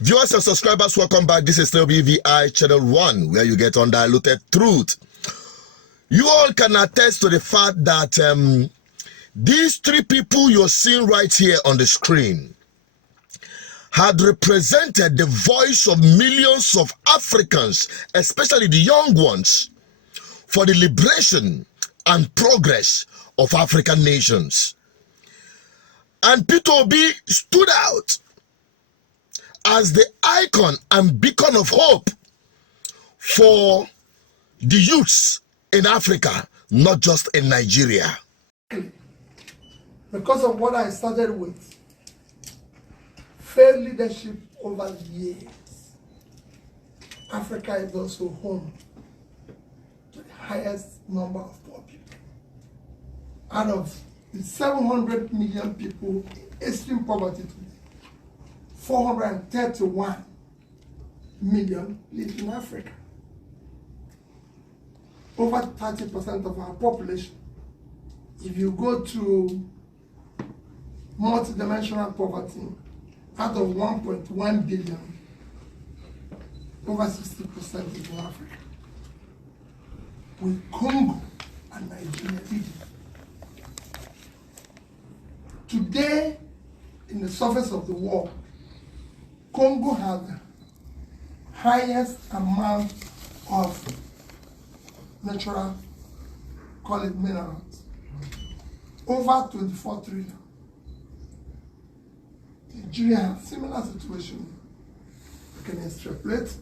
Viewers and subscribers, welcome back. This is still BVI Channel 1, where you get undiluted truth. You all can attest to the fact that these three people you're seeing right here on the screen had represented the voice of millions of Africans, especially the young ones, for the liberation and progress of African nations. And Peter Obi stood out as the icon and beacon of hope for the youths in Africa, not just in Nigeria. Because of what I started with, failed leadership over the years, Africa is also home to the highest number of poor people. Out of the 700 million people in extreme poverty today, 431 million live in Africa. Over 30% of our population. If you go to multidimensional poverty, out of 1.1 billion, over 60% is in Africa. With Congo and Nigeria leading. Today, in the surface of the world, Congo has the highest amount of natural, call it minerals, over 24 trillion. Nigeria has a similar situation. You can extrapolate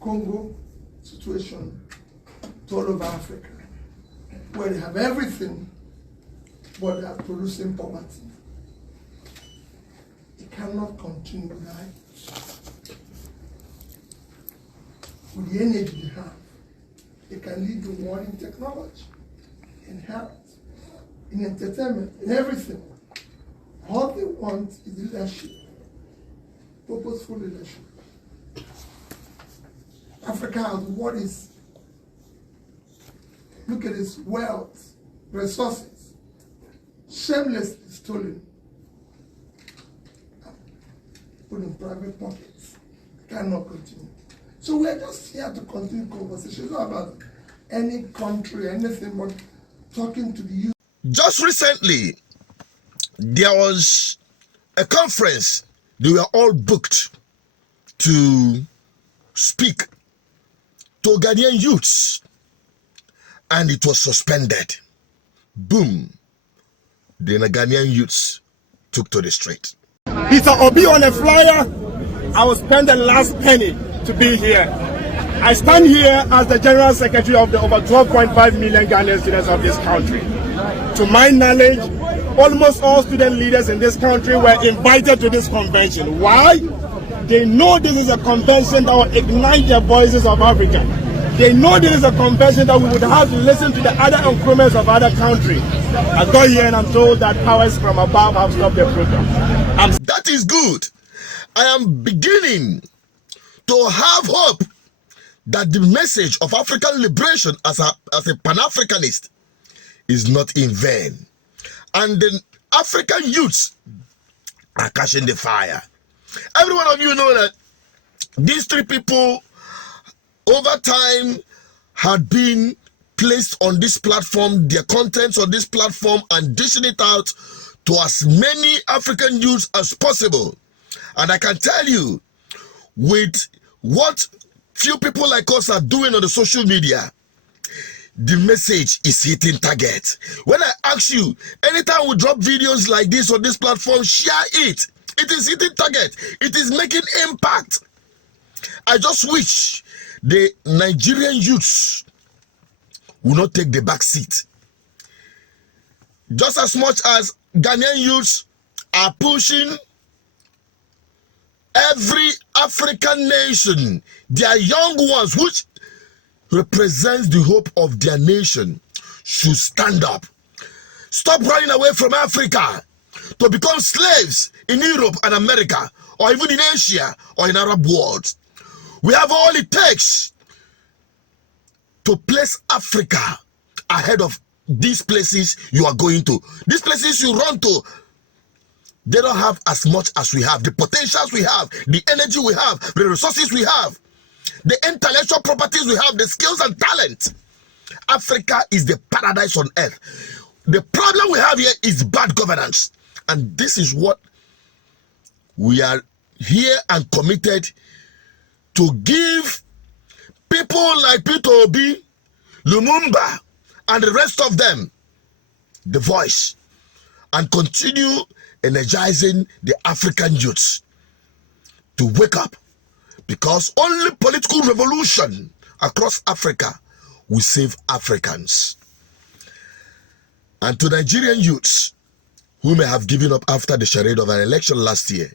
Congo situation to all over Africa, where they have everything, but they are producing poverty. It cannot continue with that. With the energy they have, they can lead the world in technology, in health, in entertainment, in everything. All they want is leadership, purposeful leadership. Africa has what is, look at its wealth, resources, shamelessly stolen, put in private pockets. Cannot continue. So we're just here to continue conversation. It's not about any country, anything, but talking to the youth. Just recently, there was a conference. They were all booked to speak to Ghanaian youths, and it was suspended. Boom. Then the Ghanaian youths took to the street. Peter Obi on a flyer. I will spend the last penny to be here. I stand here as the General Secretary of the over 12.5 million Ghanaian students of this country. To my knowledge, almost all student leaders in this country were invited to this convention. Why? They know this is a convention that will ignite the voices of Africa. They know this is a convention that we would have to listen to the other encroachments of other countries. I got here and I'm told that powers from above have stopped the program. That is good. I am beginning to have hope that the message of African liberation as a Pan-Africanist is not in vain. And the African youths are catching the fire. Every one of you know that these three people over time had been placed on this platform, their contents on this platform, and dishing it out to as many African youths as possible. And I can tell you, with what few people like us are doing on the social media, the message is hitting target. When I ask you, anytime we drop videos like this on this platform, share it. It is hitting target. It is making impact. I just wish the Nigerian youths will not take the back seat. Just as much as Ghanaian youths are pushing every African nation, their young ones, which represents the hope of their nation, should stand up. Stop running away from Africa to become slaves in Europe and America, or even in Asia or in Arab world. We have all it takes to place Africa ahead of these places you are going to. These places you run to, They don't have as much as we have. The potentials we have, the energy we have, the resources we have, the intellectual properties we have, the skills and talent. Africa is the paradise on earth. The problem we have here is bad governance. And this is what we are here and committed to give people like Peter Obi, Lumumba, and the rest of them the voice and continue energizing the African youths to wake up, because only political revolution across Africa will save Africans. And to Nigerian youths who may have given up after the charade of an election last year,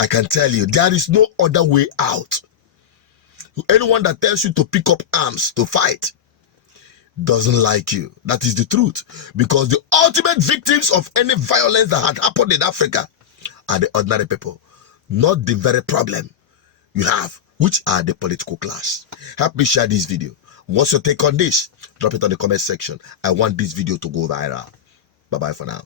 I can tell you there is no other way out. Anyone that tells you to pick up arms to fight doesn't like you. That is the truth. Because the ultimate victims of any violence that had happened in Africa are the ordinary people, not the very problem you have, which are the political class. Help me share this video. What's your take on this? Drop it on the comment section. I want this video to go viral. Bye-bye for now.